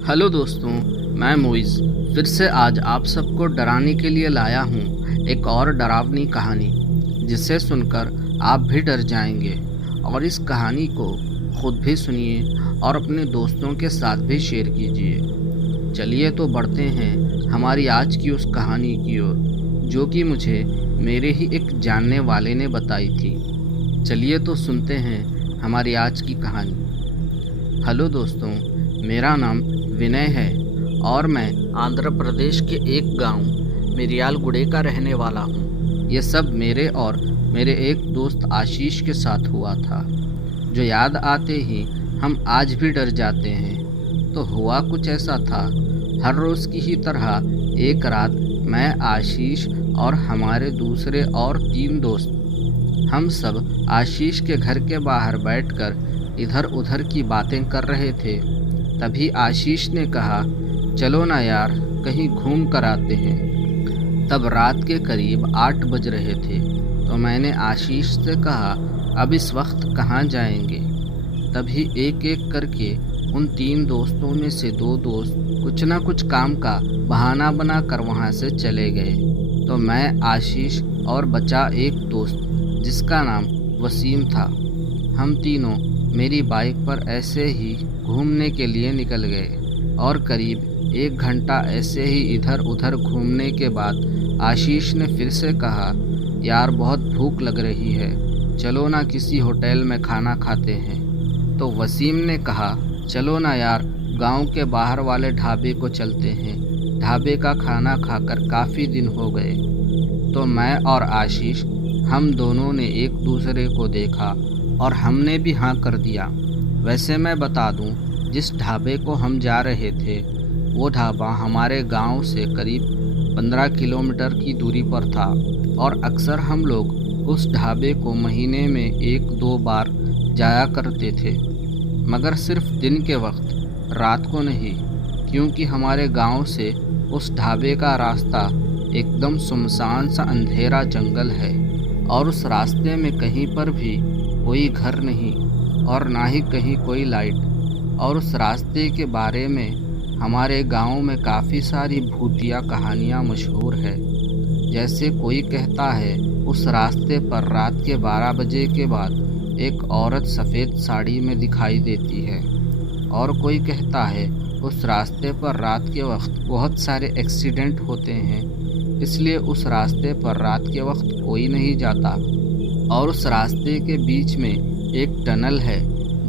Hello दोस्तों, मैं मोइज़ फिर से आज आप सबको डराने के लिए लाया हूँ एक और डरावनी कहानी, जिसे सुनकर आप भी डर जाएंगे। और इस कहानी को खुद भी सुनिए और अपने दोस्तों के साथ भी शेयर कीजिए। चलिए तो बढ़ते हैं हमारी आज की उस कहानी की ओर, जो कि मुझे मेरे ही एक जानने वाले ने बताई थी। चलिए तो सुनते हैं हमारी आज की कहानी। हेलो दोस्तों, मेरा नाम विनय है और मैं आंध्र प्रदेश के एक गांव मिरियालगुड़े का रहने वाला हूं। ये सब मेरे और मेरे एक दोस्त आशीष के साथ हुआ था, जो याद आते ही हम आज भी डर जाते हैं। तो हुआ कुछ ऐसा था, हर रोज़ की ही तरह एक रात मैं, आशीष और हमारे दूसरे और 3 दोस्त, हम सब आशीष के घर के बाहर बैठकर इधर उधर की बातें कर रहे थे। तभी आशीष ने कहा, चलो ना यार, कहीं घूम कर आते हैं। तब रात के करीब 8 बज रहे थे। तो मैंने आशीष से कहा, अब इस वक्त कहाँ जाएंगे। तभी एक एक करके उन 3 दोस्तों में से 2 दोस्त कुछ ना कुछ काम का बहाना बनाकर वहाँ से चले गए। तो मैं, आशीष और बचा एक दोस्त जिसका नाम वसीम था, हम तीनों मेरी बाइक पर ऐसे ही घूमने के लिए निकल गए। और करीब 1 घंटा ऐसे ही इधर उधर घूमने के बाद आशीष ने फिर से कहा, यार बहुत भूख लग रही है, चलो ना किसी होटल में खाना खाते हैं। तो वसीम ने कहा, चलो ना यार, गांव के बाहर वाले ढाबे को चलते हैं, ढाबे का खाना खाकर काफ़ी दिन हो गए। तो मैं और आशीष, हम दोनों ने एक दूसरे को देखा और हमने भी हाँ कर दिया। वैसे मैं बता दूं, जिस ढाबे को हम जा रहे थे वो ढाबा हमारे गांव से करीब 15 किलोमीटर की दूरी पर था। और अक्सर हम लोग उस ढाबे को महीने में 1-2 बार जाया करते थे, मगर सिर्फ दिन के वक्त, रात को नहीं, क्योंकि हमारे गांव से उस ढाबे का रास्ता एकदम सुनसान सा अंधेरा जंगल है और उस रास्ते में कहीं पर भी कोई घर नहीं और ना ही कहीं कोई लाइट। और उस रास्ते के बारे में हमारे गांव में काफ़ी सारी भूतिया कहानियाँ मशहूर है। जैसे कोई कहता है उस रास्ते पर रात के 12 बजे के बाद एक औरत सफ़ेद साड़ी में दिखाई देती है, और कोई कहता है उस रास्ते पर रात के वक्त बहुत सारे एक्सीडेंट होते हैं, इसलिए उस रास्ते पर रात के वक्त कोई नहीं जाता। और उस रास्ते के बीच में एक टनल है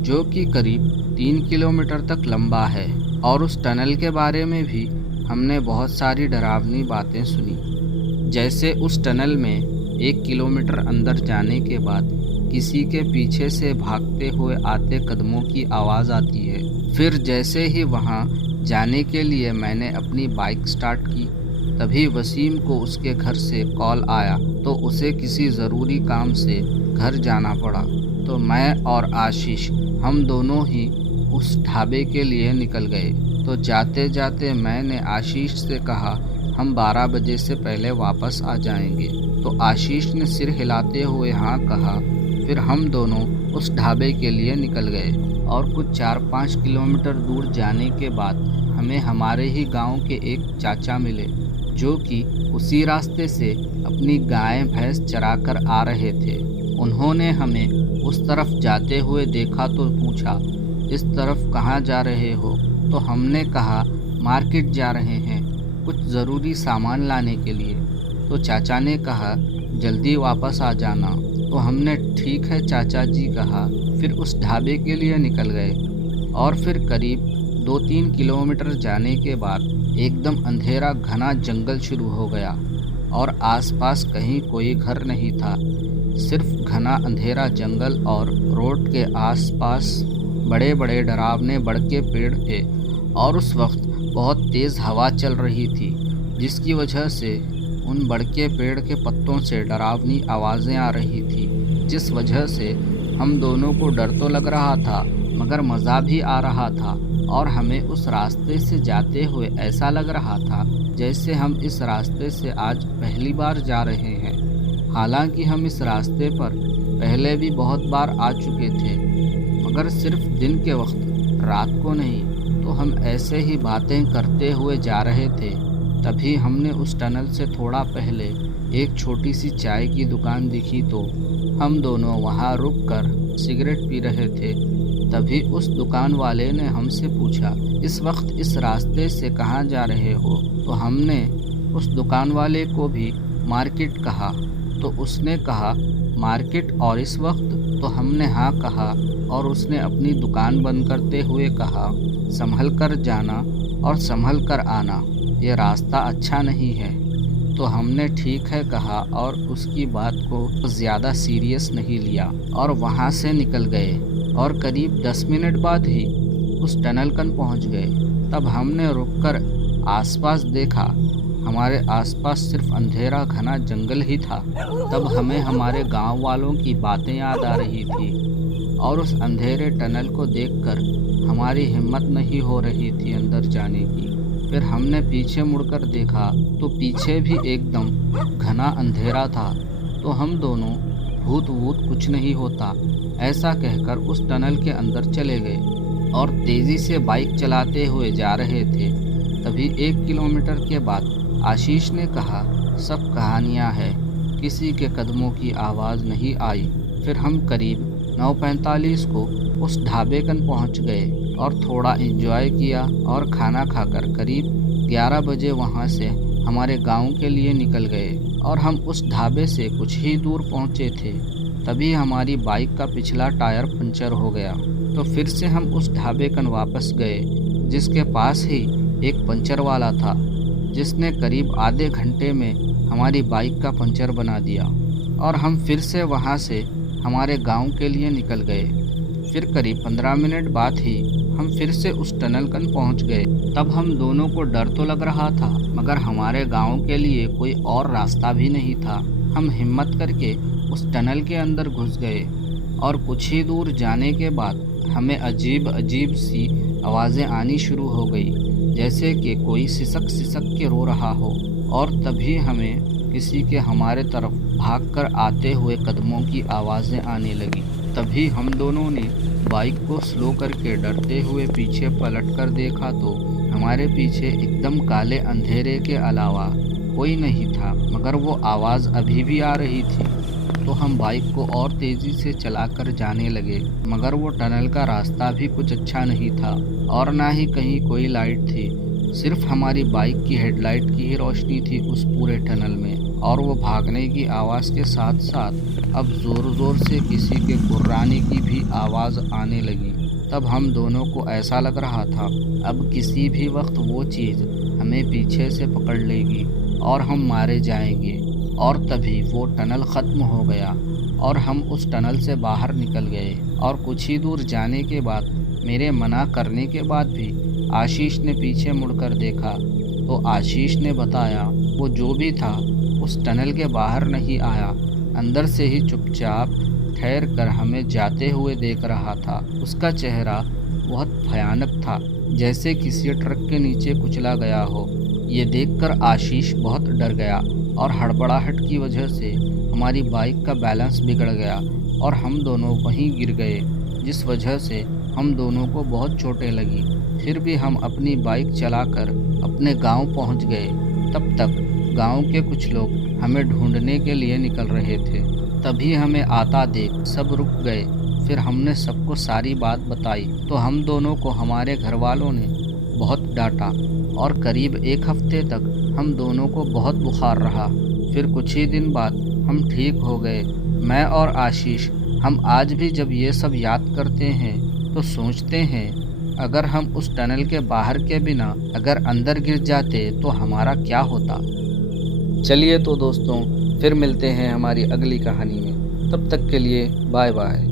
जो कि करीब 3 किलोमीटर तक लंबा है। और उस टनल के बारे में भी हमने बहुत सारी डरावनी बातें सुनी। जैसे उस टनल में 1 किलोमीटर अंदर जाने के बाद किसी के पीछे से भागते हुए आते कदमों की आवाज़ आती है। फिर जैसे ही वहाँ जाने के लिए मैंने अपनी बाइक स्टार्ट की, तभी वसीम को उसके घर से कॉल आया, तो उसे किसी ज़रूरी काम से घर जाना पड़ा। तो मैं और आशीष, हम दोनों ही उस ढाबे के लिए निकल गए। तो जाते जाते मैंने आशीष से कहा, हम 12 बजे से पहले वापस आ जाएंगे। तो आशीष ने सिर हिलाते हुए हाँ कहा। फिर हम दोनों उस ढाबे के लिए निकल गए। और कुछ 4-5 किलोमीटर दूर जाने के बाद हमें हमारे ही गांव के एक चाचा मिले, जो कि उसी रास्ते से अपनी गाय भैंस चराकर आ रहे थे। उन्होंने हमें उस तरफ जाते हुए देखा तो पूछा, इस तरफ कहाँ जा रहे हो। तो हमने कहा, मार्केट जा रहे हैं, कुछ ज़रूरी सामान लाने के लिए। तो चाचा ने कहा, जल्दी वापस आ जाना। तो हमने ठीक है चाचा जी कहा। फिर उस ढाबे के लिए निकल गए। और फिर करीब 2-3 किलोमीटर जाने के बाद एकदम अंधेरा घना जंगल शुरू हो गया और आसपास कहीं कोई घर नहीं था, सिर्फ घना अंधेरा जंगल। और रोड के आसपास बड़े बड़े डरावने बड़ के पेड़ थे। और उस वक्त बहुत तेज़ हवा चल रही थी, जिसकी वजह से उन बड़ के पेड़ के पत्तों से डरावनी आवाज़ें आ रही थी, जिस वजह से हम दोनों को डर तो लग रहा था, मगर मज़ा भी आ रहा था। और हमें उस रास्ते से जाते हुए ऐसा लग रहा था जैसे हम इस रास्ते से आज पहली बार जा रहे हैं। हालांकि हम इस रास्ते पर पहले भी बहुत बार आ चुके थे, मगर सिर्फ दिन के वक्त, रात को नहीं। तो तो हम ऐसे ही बातें करते हुए जा रहे थे, तभी हमने उस टनल से थोड़ा पहले एक छोटी सी चाय की दुकान दिखी तो हम दोनों वहाँ रुककर सिगरेट पी रहे थे। तभी उस दुकान वाले ने हमसे पूछा, इस वक्त इस रास्ते से कहाँ जा रहे हो? तो हमने उस दुकान वाले को भी मार्केट कहा, तो उसने कहा मार्केट और इस वक्त? तो हमने हाँ कहा और उसने अपनी दुकान बंद करते हुए कहा, संभल कर जाना और संभल कर आना, ये रास्ता अच्छा नहीं है। तो हमने ठीक है कहा और उसकी बात को ज़्यादा सीरियस नहीं लिया और वहाँ से निकल गए और करीब 10 मिनट बाद ही उस टनल कन पहुँच गए। तब हमने रुककर आसपास देखा, हमारे आसपास सिर्फ अंधेरा घना जंगल ही था। तब हमें हमारे गांव वालों की बातें याद आ रही थी और उस अंधेरे टनल को देखकर हमारी हिम्मत नहीं हो रही थी अंदर जाने की। फिर हमने पीछे मुड़कर देखा तो पीछे भी एकदम घना अंधेरा था। तो हम दोनों भूत वूत कुछ नहीं होता ऐसा कहकर उस टनल के अंदर चले गए और तेज़ी से बाइक चलाते हुए जा रहे थे। तभी 1 किलोमीटर के बाद आशीष ने कहा, सब कहानियाँ हैं, किसी के कदमों की आवाज़ नहीं आई। फिर हम करीब 9:45 को उस ढाबे कन पहुँच गए और थोड़ा एंजॉय किया और खाना खाकर करीब 11 बजे वहाँ से हमारे गांव के लिए निकल गए और हम उस ढाबे से कुछ ही दूर पहुँचे थे। तभी हमारी बाइक का पिछला टायर पंचर हो गया। तो फिर से हम उस ढाबे कन वापस गए जिसके पास ही एक पंचर वाला था, जिसने करीब आधे घंटे में हमारी बाइक का पंचर बना दिया और हम फिर से वहाँ से हमारे गांव के लिए निकल गए। फिर करीब 15 मिनट बाद ही हम फिर से उस टनल कन पहुँच गए। तब हम दोनों को डर तो लग रहा था, मगर हमारे गांव के लिए कोई और रास्ता भी नहीं था। हम हिम्मत करके उस टनल के अंदर घुस गए और कुछ ही दूर जाने के बाद हमें अजीब अजीब सी आवाज़ें आनी शुरू हो गई, जैसे कि कोई सिसक सिसक के रो रहा हो। और तभी हमें किसी के हमारे तरफ भागकर आते हुए कदमों की आवाज़ें आने लगी। तभी हम दोनों ने बाइक को स्लो करके डरते हुए पीछे पलटकर देखा तो हमारे पीछे एकदम काले अंधेरे के अलावा कोई नहीं था, मगर वो आवाज़ अभी भी आ रही थी। तो हम बाइक को और तेज़ी से चलाकर जाने लगे, मगर वो टनल का रास्ता भी कुछ अच्छा नहीं था और ना ही कहीं कोई लाइट थी। सिर्फ हमारी बाइक की हेडलाइट की ही रोशनी थी उस पूरे टनल में। और वो भागने की आवाज़ के साथ साथ अब ज़ोर ज़ोर से किसी के गुर्राने की भी आवाज़ आने लगी। तब हम दोनों को ऐसा लग रहा था अब किसी भी वक्त वो चीज़ हमें पीछे से पकड़ लेगी और हम मारे जाएंगे। और तभी वो टनल ख़त्म हो गया और हम उस टनल से बाहर निकल गए। और कुछ ही दूर जाने के बाद मेरे मना करने के बाद भी आशीष ने पीछे मुड़कर देखा तो आशीष ने बताया वो जो भी था उस टनल के बाहर नहीं आया, अंदर से ही चुपचाप ठहर कर हमें जाते हुए देख रहा था। उसका चेहरा बहुत भयानक था, जैसे किसी ट्रक के नीचे कुचला गया हो। ये देखकर आशीष बहुत डर गया और हड़बड़ाहट की वजह से हमारी बाइक का बैलेंस बिगड़ गया और हम दोनों वहीं गिर गए, जिस वजह से हम दोनों को बहुत चोटें लगी। फिर भी हम अपनी बाइक चलाकर अपने गांव पहुंच गए। तब तक गांव के कुछ लोग हमें ढूंढने के लिए निकल रहे थे। तभी हमें आता देख सब रुक गए। फिर हमने सबको सारी बात बताई तो हम दोनों को हमारे घर वालों ने बहुत डांटा और करीब 1 हफ्ते तक हम दोनों को बहुत बुखार रहा। फिर कुछ ही दिन बाद हम ठीक हो गए। मैं और आशीष हम आज भी जब ये सब याद करते हैं तो सोचते हैं अगर हम उस टनल के बाहर के बिना अगर अंदर गिर जाते तो हमारा क्या होता। चलिए तो दोस्तों, फिर मिलते हैं हमारी अगली कहानी में। तब तक के लिए बाय बाय।